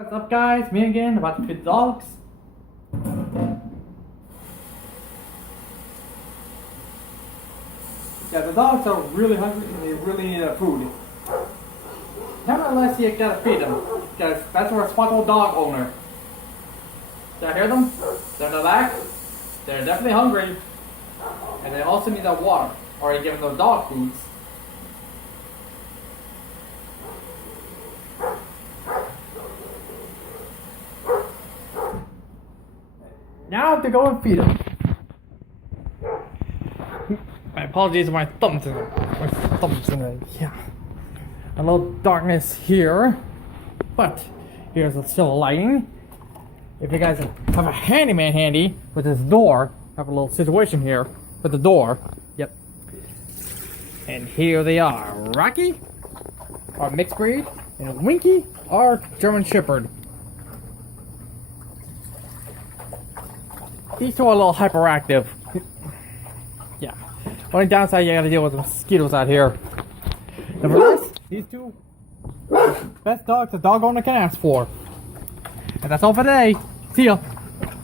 What's up, guys? Me again, about to feed dogs. Yeah, the dogs are really hungry and they really need food. Nevertheless, you gotta feed them, because that's a responsible dog owner. Do you hear them? They're in the back. They're definitely hungry. And they also need that water, or you give them those dog foods. Now to go and feed them. My apologies for my thumbs in it. My thumbs in it, yeah. A little darkness here, but here's the still lighting. If you guys have a handyman handy with this door, I have a little situation here with the door. Yep. And here they are. Rocky, our mixed breed, and Winky, our German Shepherd. These two are a little hyperactive. Yeah. Only downside, you gotta deal with the mosquitoes out here. Nevertheless, these two best dogs a dog owner can ask for. And that's all for today. See ya.